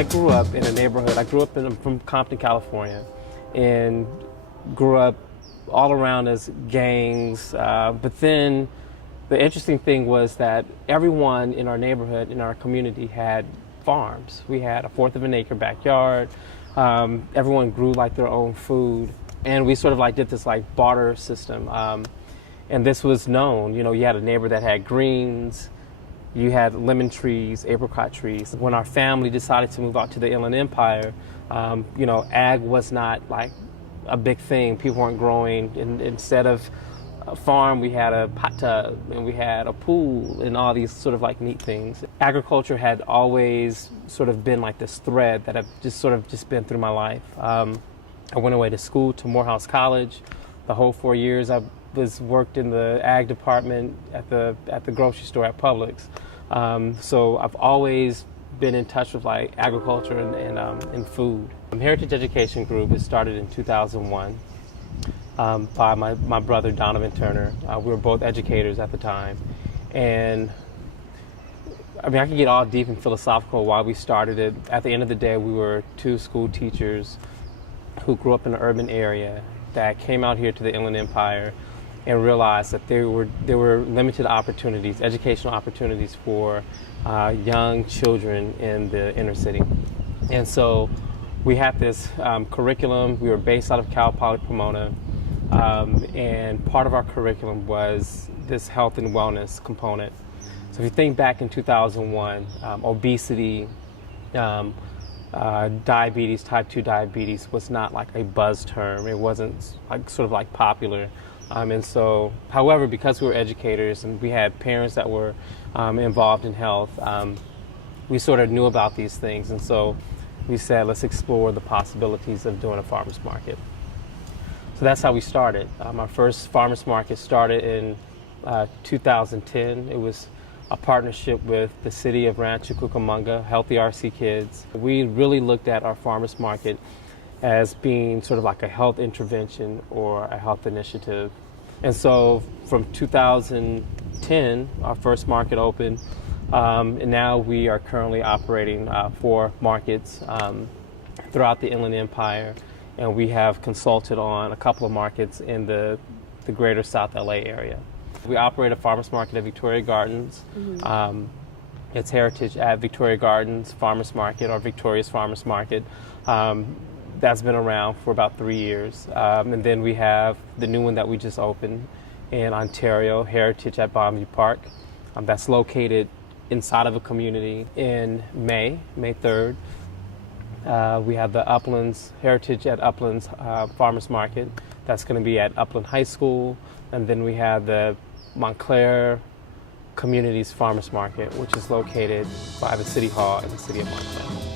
I grew up in a neighborhood. I grew up from Compton, California, and grew up all around as gangs. But then the interesting thing was that everyone in our neighborhood, in our community, had farms. We had a fourth of an acre backyard. Everyone grew like their own food, and we sort of like did this like barter system. And this was known. You know, you had a neighbor that had greens. You had lemon trees, apricot trees. When our family decided to move out to the Inland Empire, you know, ag was not like a big thing. People weren't growing. And instead of a farm, we had a hot tub and we had a pool and all these sort of like neat things. Agriculture had always sort of been like this thread that I've just been through my life. I went away to school to Morehouse College. The whole 4 years I worked in the ag department at the grocery store at Publix. So I've always been in touch with like agriculture and food. Heritage Education Group was started in 2001 by my brother Donovan Turner. We were both educators at the time, and I mean I could get all deep and philosophical why we started it. At the end of the day, we were two school teachers who grew up in an urban area that came out here to the Inland Empire and realized that there were limited opportunities, educational opportunities for young children in the inner city. And so we had this curriculum. We were based out of Cal Poly Pomona, and part of our curriculum was this health and wellness component. So if you think back in 2001, obesity, diabetes, type 2 diabetes was not like a buzz term. It wasn't like sort of like popular. And so, however, because we were educators and we had parents that were involved in health, we sort of knew about these things. And so we said, let's explore the possibilities of doing a farmer's market. So that's how we started. Our first farmer's market started in 2010. It was a partnership with the city of Rancho Cucamonga, Healthy RC Kids. We really looked at our farmers market as being sort of like a health intervention or a health initiative. And so from 2010, our first market opened, and now we are currently operating 4 markets throughout the Inland Empire, and we have consulted on a couple of markets in the greater South LA area. We operate a farmers market at Victoria Gardens. Mm-hmm. It's Heritage at Victoria Gardens Farmers Market, or Victoria's Farmers Market. That's been around for about 3 years. And then we have the new one that we just opened in Ontario, Heritage at Bombview Park. That's located inside of a community in May 3rd. We have the Uplands, Heritage at Uplands Farmers Market. That's going to be at Upland High School. And then we have the Montclair Communities Farmers Market, which is located by the City Hall in the city of Montclair.